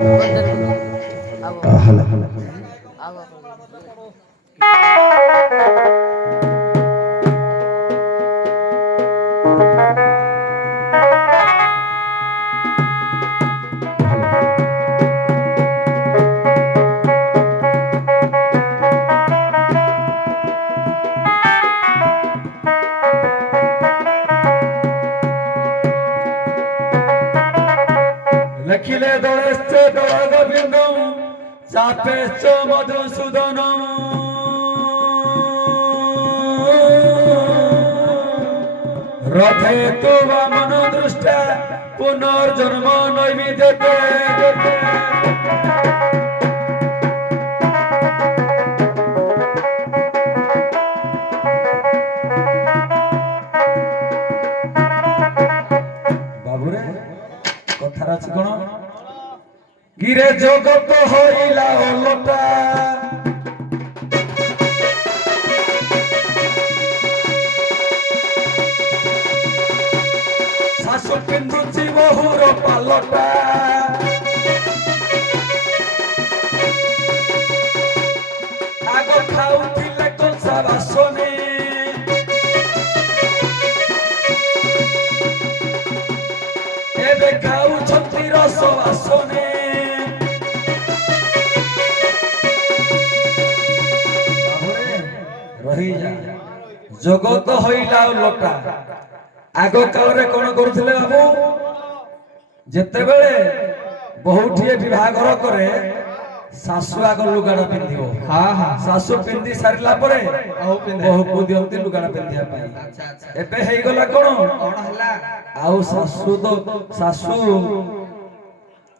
Hello লখিলে দলেশ্চ দল গোবিন্দ চাপেশ্চ মধুসূদন রথে তু বামন দৃষ্টা পুনর্জন্ম নৈমিদেতে বাবুরে কথার আছে কোন গিরে জগত হইলা ওলটা শাসক পিন্ধুছি বহুর পালটা আগ খাউଥିଲେ কলসা বাসনে ଏବେ ଖାଉଛନ୍ତି ରସ ବାସନେ ରହିଯା ଜଗତ ହଇଲା ଲୋଟା ଆଗ କାଳରେ କଣ କରୁଥିଲେ ବାବୁ ଯେତେବେଳେ ବହୁଟିଏ ବିଭାଘର କରେ ଶାଶୁ ଆଗ ଲୁଗାଟା ପିନ୍ଧିବ ଶାଶୁ ପିନ୍ଧି ସାରିଲା ପରେ ବୋହୂକୁ ଦିଅନ୍ତି ଲୁଗାଟା ପିନ୍ଧିବା ପାଇଁ ଏବେ ହେଇଗଲା କଣ ହେଲା ଆଉ ଶାଶୁ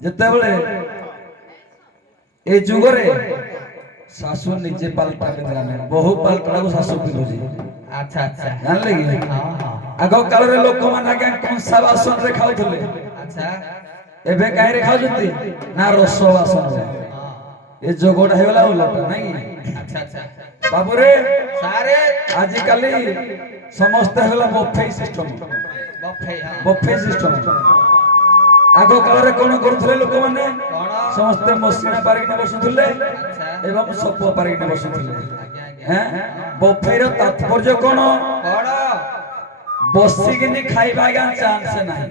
ଯେତେବେଳେ ଏ ଯୁଗରେ ଶାଶୁ ନିଜେ ପାଲଟା ପିନ୍ଧିଲା ନାହିଁ ବୋହୂ ପାଲଟାକୁ ଶାଶୁ ପିନ୍ଧୁଛି ଜାଣିଲେ କି ଆଗ କାଳରେ ଲୋକମାନେ ଆଜ୍ଞା କଂସା ବାସନରେ ଖାଉଥିଲେ ଏବେ କାହିଁରେ ଖାଉଛନ୍ତି ନା ରସ ବାସନରେ ଏ ଯୋଗଟା ହେଇଗଲା ଓଲଟା ନାଇଁ ବାବୁରେ ଆଜିକାଲି ସମସ୍ତେ ହେଇଗଲା ବଫେ ସିଷ୍ଟମ ଆଗ କାଳରେ କଣ କରୁଥିଲେ ଲୋକମାନେ ସମସ୍ତେ ମସିଣା ପାରିକିନା ବସୁଥିଲେ ଏବଂ ସପ ପାରିକିନା ବସୁଥିଲେ ବଫେର ତାତ୍ପର୍ଯ୍ୟ କଣ ବସିକିନି ଖାଇବା ଆଜ୍ଞା ଚାନ୍ସ ନାହିଁ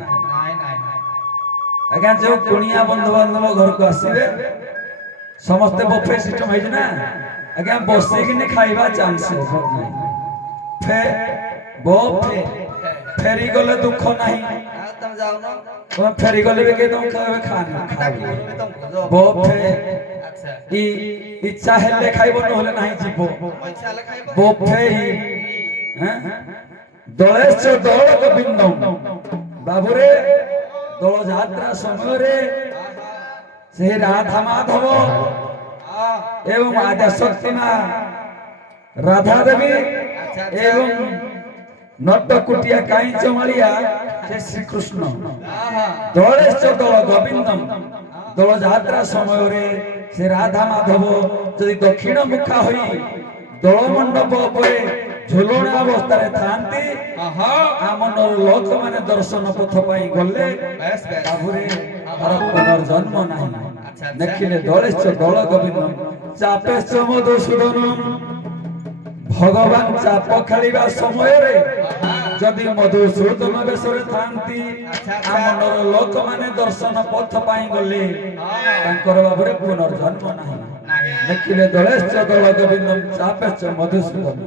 ଆଜ୍ଞା ଯୋଉ କୁଣିଆ ବନ୍ଧୁବାନ୍ଧବ ଘରକୁ ଆସିବେ ସମସ୍ତେ ବଫେ ସିଷ୍ଟମ ହେଇଛି ନା ଆଜ୍ଞା ବସିକିନି ଖାଇବା ଚାନ୍ସ ବଫେ ଫେରି ଗଲେ ଦୁଃଖ ନାହିଁ ତମେ ଫେରି ଗଲେ ବି କେହି ତମ ଖାଇବେ ବଫେ ଇଚ୍ଛା ହେଲେ ଖାଇବ ନହେଲେ ନାହିଁ ଯିବ ବଫେ ଦଳେଶ ଦଳ ଗୋବିନ୍ଦ ବାବୁରେ ଦୋଳ ଯାତ୍ରା ସମୟରେ ସେହି ରାଧା ମାଧବ ଏବଂ ଆଦ୍ୟା ଶକ୍ତି ମା ରାଧା ଦେବୀ ଏବଂ ନଟକୁଟିଆ କାଇଁଚ ମାଳିଆ ସେ ଶ୍ରୀକୃଷ୍ଣ ଦଳେଶ ଦଳ ଗୋବିନ୍ଦ ଦୋଳ ଯାତ୍ରା ସମୟରେ ସେ ରାଧା ମାଧବ ଯଦି ଦକ୍ଷିଣ ମୁଖା ହୋଇ ଦୋଳ ମଣ୍ଡପ ଉପରେ ଝୁଲଣା ଅବସ୍ଥାରେ ଥାନ୍ତି ଆମନର ଲୋକମାନେ ଦର୍ଶନ ପଥ ପାଇଁ ଗଲେ ବାବୁରେ ପୁନର୍ଜନ୍ମ ନାହିଁ ଦେଖିଲେ ଦଳେଶ ଦଳ ଗୋବିନ୍ଦ ଚାପେଶ ମଧୁସୂଦନ ଭଗବାନ ଚାପ ଖେଳିବା ସମୟରେ ଯଦି ମଧୁସୂଦନ ବେଶରେ ଥାନ୍ତି ଆମନର ଲୋକମାନେ ଦର୍ଶନ ପଥ ପାଇଁ ଗଲେ ତାଙ୍କର ବାବୁରେ ପୁନର୍ଜନ୍ମ ନାହିଁ ଦେଖିଲେ ଦଳେଶ ଦଳ ଗୋବିନ୍ଦ ଚାପେଶ ମଧୁସୂଦନ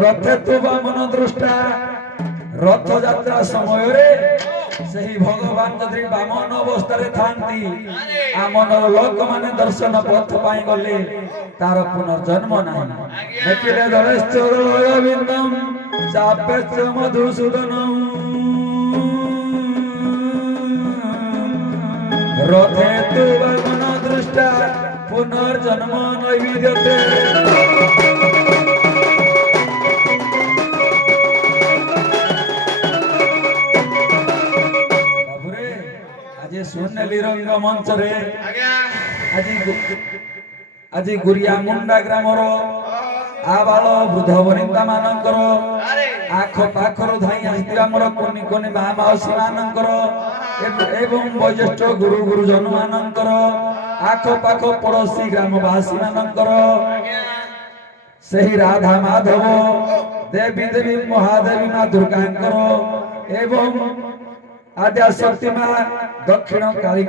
ରଥେ ତୁ ବାମନ ଦୃଷ୍ଟା ରଥଯାତ୍ରା ସମୟରେ ସେହି ଭଗବାନ ଯଦି ବାମନ ଅବସ୍ଥାରେ ଥାନ୍ତି ଆମନର ଲୋକମାନେ ଦର୍ଶନ ପଥ ପାଇଁ ଗଲେ ତାର ପୁନର୍ଜନ୍ମ ନାହିଁ ଦେଖିଲେ ଦଳେଶ ଦଳ ଗୋବିନ୍ଦ ଚାପେଶ ମଧୁସୂଦନ রথে তু বামন দৃষ্টা পুনর্জন্ম নৈবিদ্যতে বাবুরে আজি সোনেলি রঙ্গ মঞ্চরে আজি গুরিয়া মুন্ডা গ্রামর ଆବାଳ ବୃଦ୍ଧ ବନିତା ମାନଙ୍କର ଆଖ ପାଖରୁ ଧାଇଁ ଆସିଥିବା ମୋର କୁନି କୁନି ମା ମାଉସୀ ମାନଙ୍କର ଏବଂ ବୟୋଜ୍ୟେଷ୍ଠ ଗୁରୁ ଗୁରୁଜନ ମାନଙ୍କର ଆଖ ପାଖ ପଡୋଶୀ ଗ୍ରାମବାସୀ ମାନଙ୍କର ସେହି ରାଧା ମାଧବ ଦେବୀ ଦେବୀ ମହାଦେବୀ ମା ଦୁର୍ଗାଙ୍କର ଏବଂ ଆଦ୍ୟା ଶକ୍ତି ମା ଦକ୍ଷିଣ କାଳୀ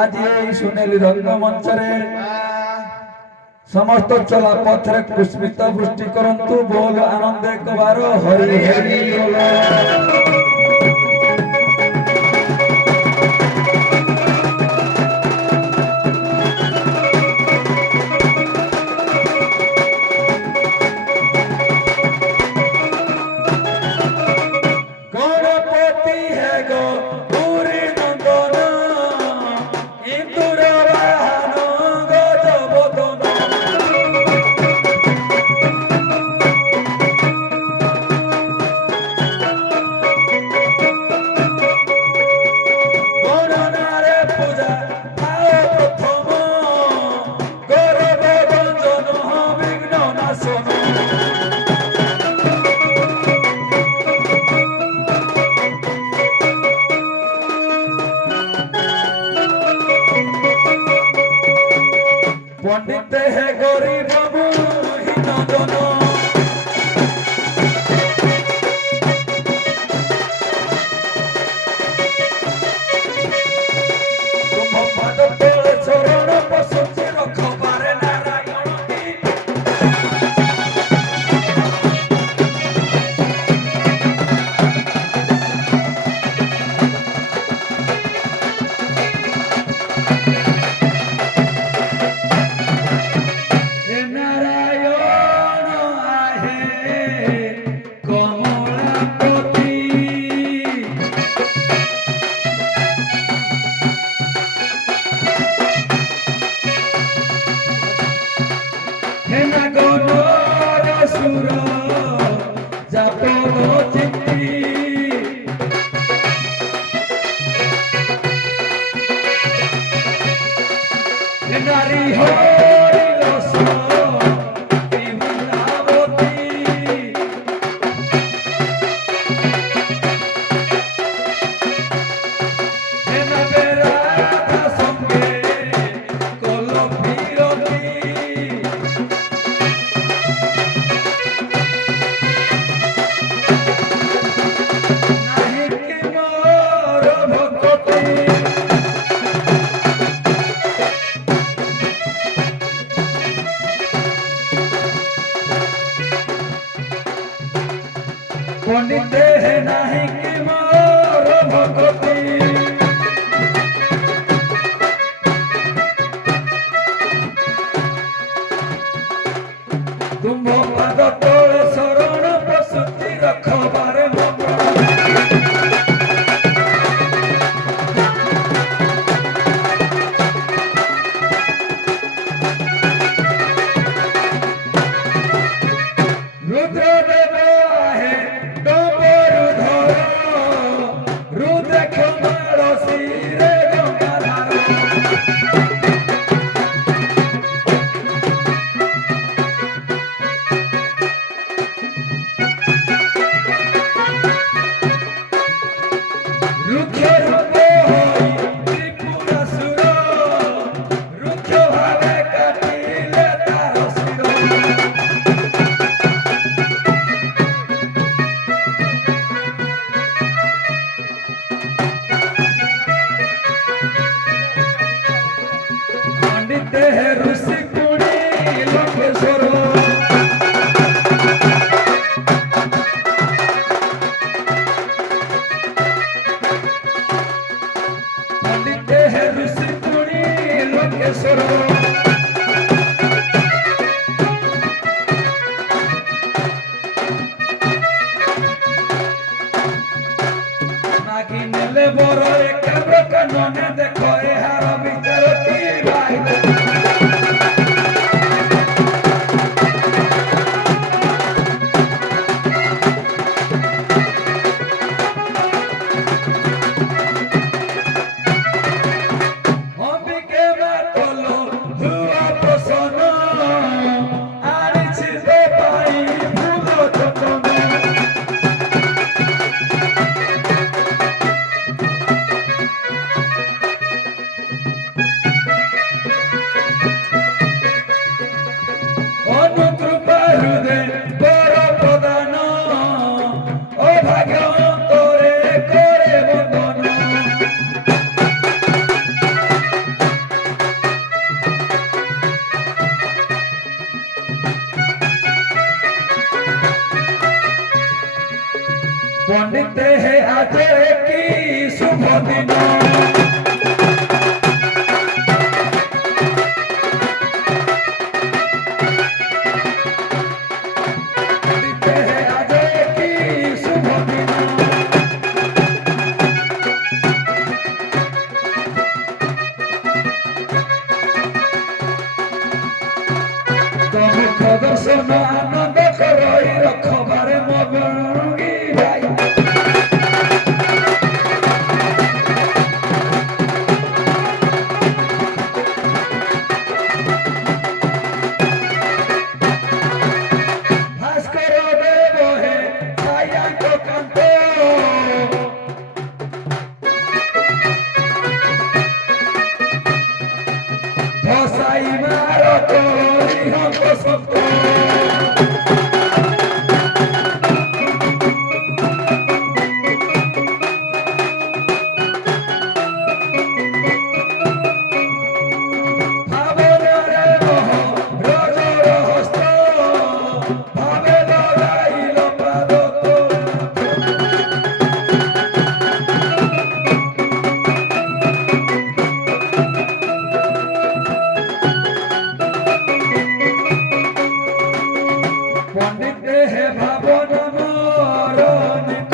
ଆଜି ଏହି ସୁନେଲି ରଙ୍ଗମଞ୍ଚରେ समस्त चला पथरे पुष्पित वृष्टि करंतु बोल आनंदे कबार हरि हरि बोल गणपति है गो पूरी नंदन इंदुर वाहन गजबदन पंडित है गरीब मोहिन जन तुम पद तले चरण पसुची रखबारे नारायण की नारी हरि रस विभूतावती हेनबे राधा संगे कल फिरती नाही कि मोर भक्ति पंडित है नहीं कि मोर भक्ति तुम पद तले शरण प्रसूति रखबारे रुद्र देव है रुद्र क्षमाल सिरे गंगाधार रुक्ष रूप होई त्रिपुरासुर रुक्ष भावे काटिले तार शिर पंडित है ऋषि कुणी लंकेश्वर पंडित है ऋषि कुणी लंकेश्वर नागी नेले बर एकाग्र कानने देखो एहार विचार की बाहिर अंबिके मातलो ଦିନ ଦର୍ଶନ ଆନନ୍ଦ କରଇ ରଖବାରେ ମଗୀ ଭାଇ ଭାସ୍କର ଦେବ ହେ ଛାୟାଙ୍କ କାନ୍ତ ଭସାଇ ମାର କରିହଙ୍କ ସନ୍ତ পণ্ডিতে হে ভাবন মরণিক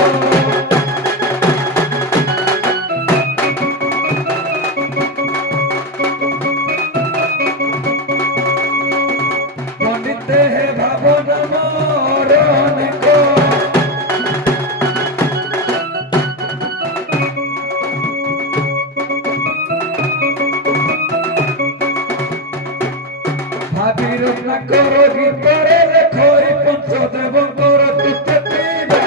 পণ্ডিতে হে ভাবন মরণিক ভাবির না করো গীতরে লেখই পঞ্চদেবঙ্কর তুতে পিবা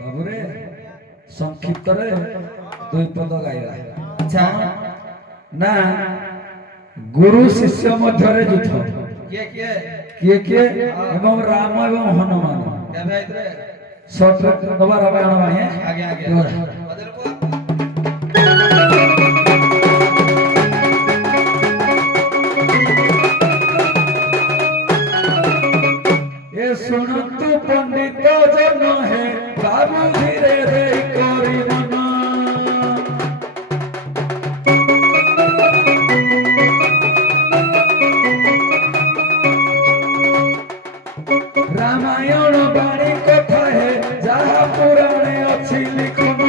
বাবুরে সংক্ষিপ্তরে দুই পদ গাইবা আচ্ছা না গুরু শিষ্য মধ্যরে যুদ্ধ কিଏ କିଏ ଏବଂ ରାମ ଏବଂ ହନୁମାନ ସର୍ଟ ଦବା ରାମାୟଣ ପାଇଁ ଆଜ୍ଞା ଏ ଶୁଣନ୍ତୁ ପଣ୍ଡିତ ଜନ ହେ ବାବୁ ଧୀରେ ଦେଇ କରିବନ রামায়ণ বাণী কথা হে যাহা পুরাণে ଅଛି লিখন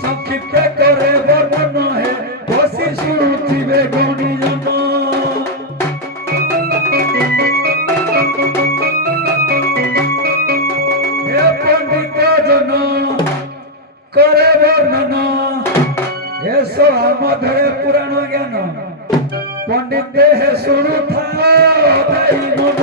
সংক্ষিপ্ত করে বর্ণন হে বসি শুনুথিবে গণিজন হে পণ্ডিত জন করে বর্ণন এসো মধ্যে পুরাণ জ্ঞান পণ্ডিত হে শুণুথাও তাই মন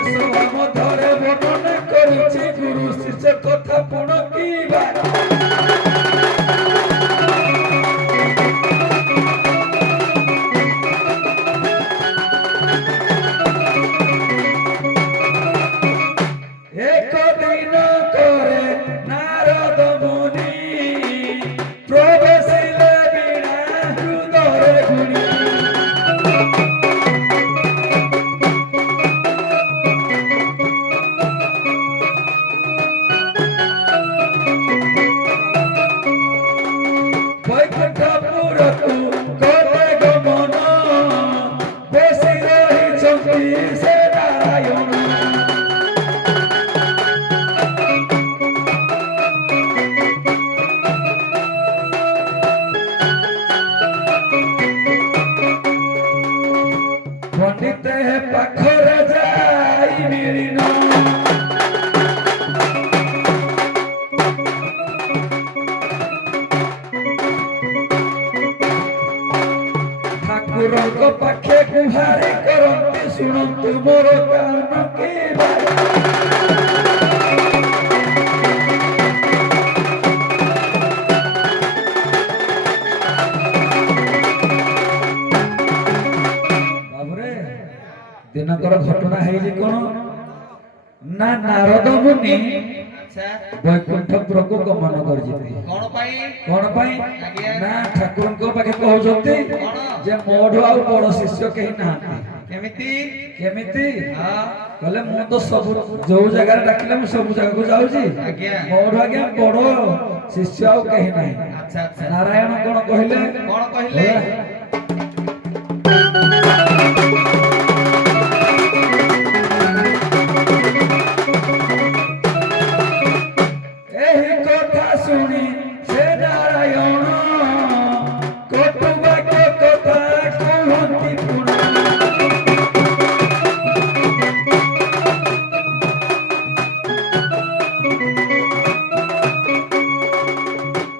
এসো মধ্যে বর্ণন করুছি গুরু শিষ্য কথা পুণ কিবা এক দিন করে নারদ মুনি প্রবেশিলে বিনা হৃদয়ে গুণী বৈকুণ্ঠপুরকু কলে গমন বসি রহিଛନ୍ତି ସେ ନାରାୟଣ পণ্ডিতে পাখরে যাই মিলিন ঠাকুরଙ୍କ পাখে গুহারি କରନ୍ତି ଶୁଣନ୍ତୁ ମୋର କାନ କି ତାଙ୍କର ଘଟଣା ହେଇଛି କଣ ନା ନାରଦ ମୁନି ବୈକୁଣ୍ଠପୁରକୁ ଗମନ କରିଯିବେ କଣ ପାଇଁ ନା ଠାକୁରଙ୍କ ପାଖେ କହୁଛନ୍ତି ଯେ ମୋଠୁ ଆଉ ବଡ ଶିଷ୍ୟ କେହି ନାହାନ୍ତି କେମିତି କହିଲେ ମୁଁ ତ ସବୁ ଯୋଉ ଜାଗାରେ ଡାକିଲେ ମୁଁ ସବୁ ଜାଗାକୁ ଯାଉଛି ମୋଠୁ ଆଜ୍ଞା ବଡ ଶିଷ୍ୟ ଆଉ କେହି ନାହିଁ ନାରାୟଣ କଣ କହିଲେ ଏହି କଥା ଶୁଣି ସେ ନାରାୟଣ କଟୁ ବାକ୍ୟ କଥା କୁହନ୍ତି ପୁଣି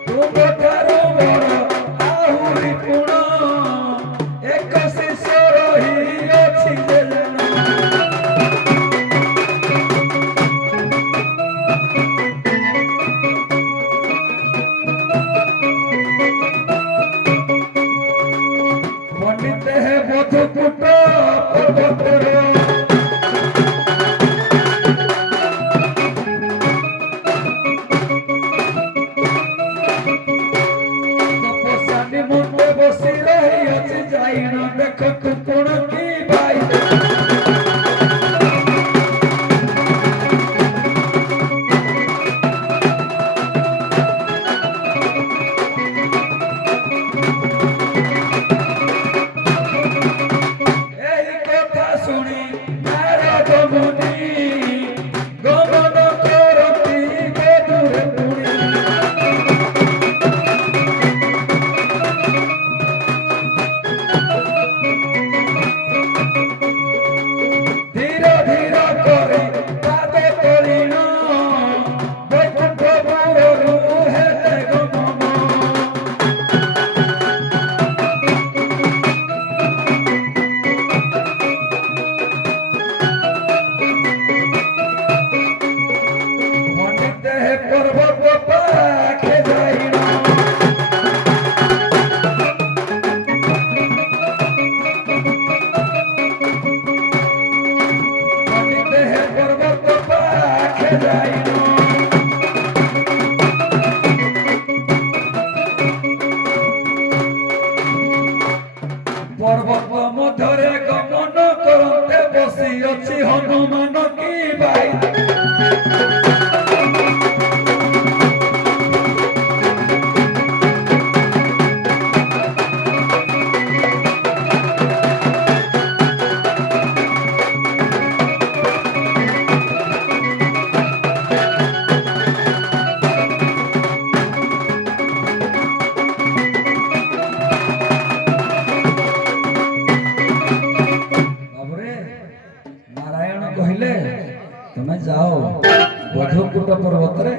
ତୁମଠାରୁ ବଡ଼ ଆହୁରି ପୁଣ ଏକ ଶିଷ୍ୟ ରହିଅଛି ଯେ ପଣ୍ଡିତ ହେ ମଧୁକୂଟ ପର୍ବତରେ ତପସ୍ୟାନି ମୁଣ୍ଡେ ବସି ରହିଅଛି ଯାଇଣ ଦେଖ କୁକୁଣ କି ଭାଇ ଏହି କଥା ଶୁଣି ନାରଦ ମୁନି ଗମନ କରନ୍ତି ବେଦୁରେ ପୁଣି ଧୀର ଧୀର କରି ପାଦ ତଳିଣ ବୈକୁଣ୍ଠପୁରରୁ ହେଲେ ଗମନ ପଣ୍ଡିତ ହେ ପର୍ବତ ପାଖେ ଯାଇଣ ପଣ୍ଡିତ ହେ ପର୍ବତ ପାଖେ ଯାଇଣ ପର୍ବତ ମଧ୍ୟରେ ଗମନ କରନ୍ତେ ବସି ଅଛି ହନୁମାନ କି ଭାଇ ବାବୁରେ ନାରାୟଣ କହିଲେ ତମେ ଯାଅ ବଧୂକୁଟ ପର୍ବତରେ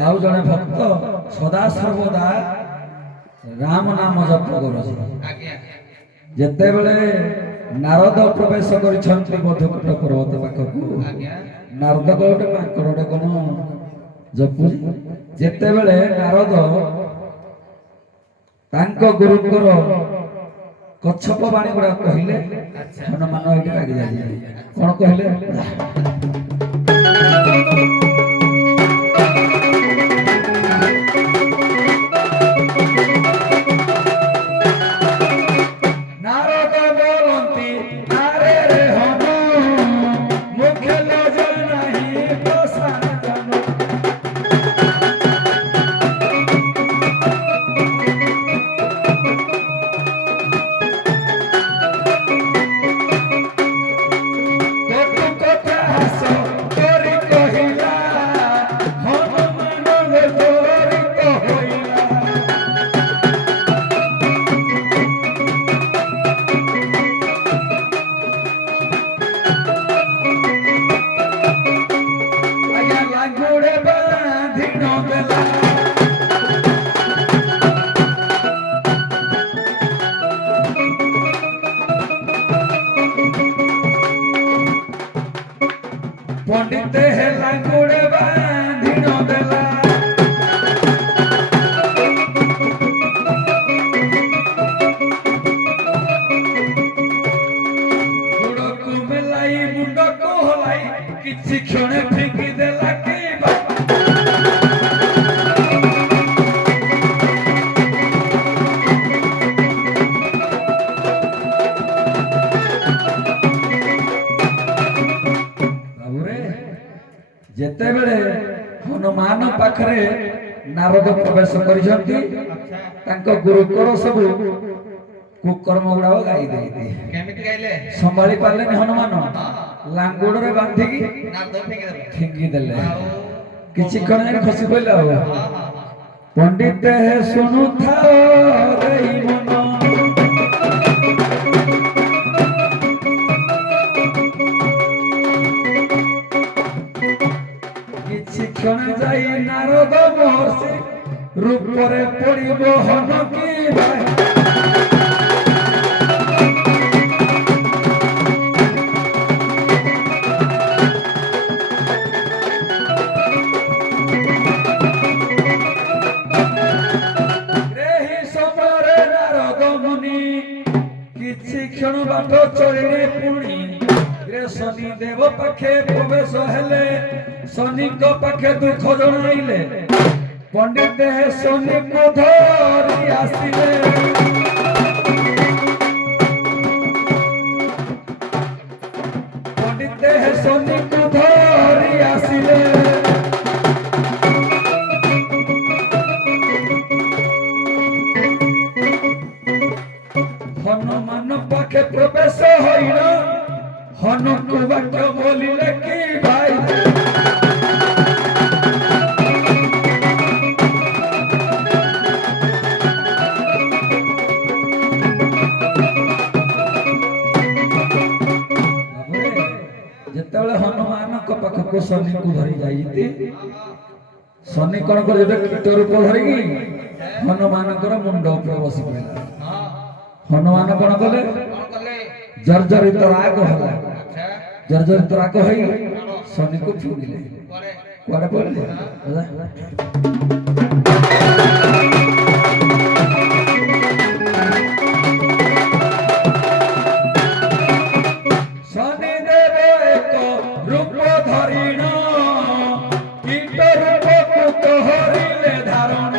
ଆଉ ଜଣେ ଭକ୍ତ ସଦା ସର୍ବଦା ରାମ ନାମ ଜପ କରୁଛି ଯେତେବେଳେ ନାରଦ ପ୍ରବେଶ କରିଛନ୍ତି ବଧୂକୁଟ ପର୍ବତ ପାଖକୁ ନାରଦ ଗୋଟେ ମାଙ୍କଡଟେ କଣ ଜପୁଛି ଯେତେବେଳେ ନାରଦ ତାଙ୍କ ଗୁରୁଙ୍କର କଚ୍ଛପ ବାଣୀ ଗୁଡା କହିଲେ ହନୁମାନ ଏଇଠି ରାଗି ଯାଇଥିଲେ କଣ କହିଲେ ନାରଦ ବୋଲନ୍ତି ଆରେ ରେ ହନୁ ମୁଖ୍ୟ ଲଜ ନାହିଁ ପ୍ରସାଦ पंडित हेला गुड़े बांधिनो देला गुड़ को मिलाई ଫିଙ୍ଗି ଦେଲା କି ବାବୁରେ ଯେତେବେଳେ ହନୁମାନ ପାଖରେ ନାରଦ ପ୍ରବେଶ କରିଛନ୍ତି ତାଙ୍କ ଗୁରୁକର ସବୁ କୁକର୍ମ ଗୁଡାକ ଗାଇ ଦେଇଥିଲେ। କେମିତି ଗାଇଲେ? ସମ୍ଭାଳି ପାରିଲେନି ହନୁମାନ ଲାଙ୍ଗୁଡରେ ବାନ୍ଧିକି ଫିଙ୍ଗି ଦେଲେ। କିଛି କ୍ଷଣ ଯାଇ ଖସି ପଇଲେ ଆଉ ପଣ୍ଡିତ ହେ ଶୁଣୁଥାଅ ଦେଇ ମନ କିଛି କ୍ଷଣ ଯାଇ ନାରଦ ମହର୍ଷି ରୂପରେ ପଡିବ ହନକି ଭାଇ बाट चलिले पुणी रे शनि देव पाखे प्रवेश हेले शनि को पाखे दुख जणाइले पंडित हे शनि को धरि आसिले पंडित हे शनि को धरि आसिले हनुमान पाखे प्रवेश होइन हनुको वाक्य बोलिले कि भाई जेतेबेले हनुमान को पाखको शनि को धरि जाईती शनि कोन कर जेते कीट रूप धरिकी हनुमान मुंड ऊपर बसी पड़ला हनुमान कौन कले जर्जरित राग होला जर्जरित राग होई शनि को फुंगिले कुआडे पड़ले शनि देव एक रूप धरिण कीट रूप को हरिले धारण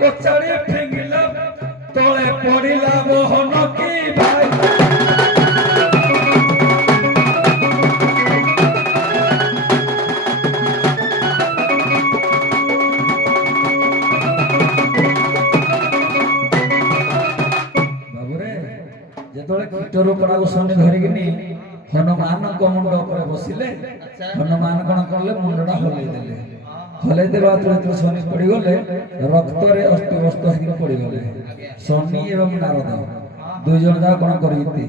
कोचाड़ी फिंगिला तोले पड़िला मोहन की भाई बाबूरे जेतोले कीट रूपड़ा शनि धरिकिनी हनुमान को मुंड ऊपर बसिले हनुमान कोन करले मुंडडा हलै देले हलै देबा तुरंत शनि पड़ी गले रक्त रे अस्तव्यस्त होई पड़ी गले शनि एवं नारद दुई जन जा कोन करिति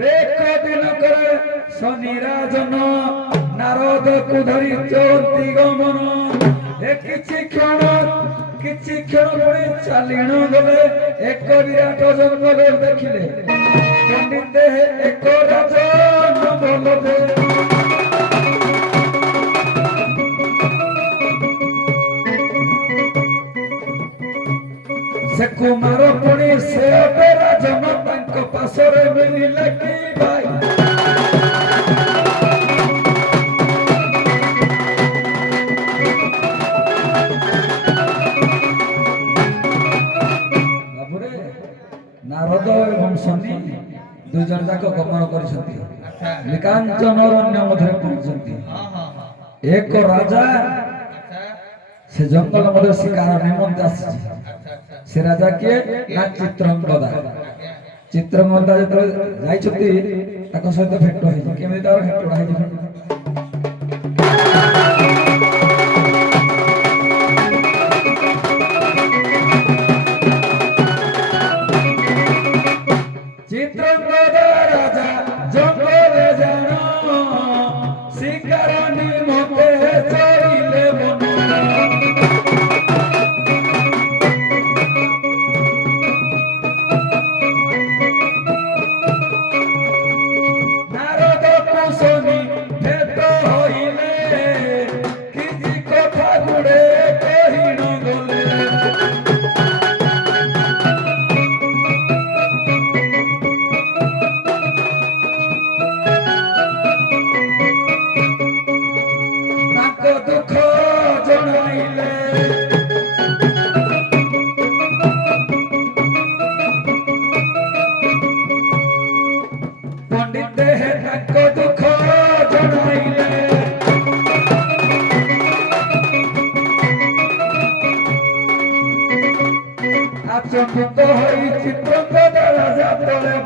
रे को दिन करे शनि राजन नारद को धरि चोंती गमन किछि क्षण पड़े चालीण गले एक विराट जंगल देखिले पंडित एक राजन बोलते से कुमार पुणी से राजन तांको पासरे मिलिले कि भाई नारद एवं शनि दुई जन जाक गमन कर କାଞ୍ଚନ ଅରଣ୍ୟ ମଧ୍ୟରେ ପହଞ୍ଚନ୍ତି। ଏକ ରାଜା ସେ ଜଙ୍ଗଲ ମଧ୍ୟରେ ଶିକାର ନିମନ୍ତେ ଆସିଛି। ସେ ରାଜା କିଏ ନା ଚିତ୍ରଙ୍ଗଦା। ଚିତ୍ରଙ୍ଗଦା ଯେତେବେଳେ ଯାଇଛନ୍ତି ତାଙ୍କ ସହିତ ଭେଟ ହେଇଛି। କେମିତି ତାର ଭେଟଟା ହେଇଛି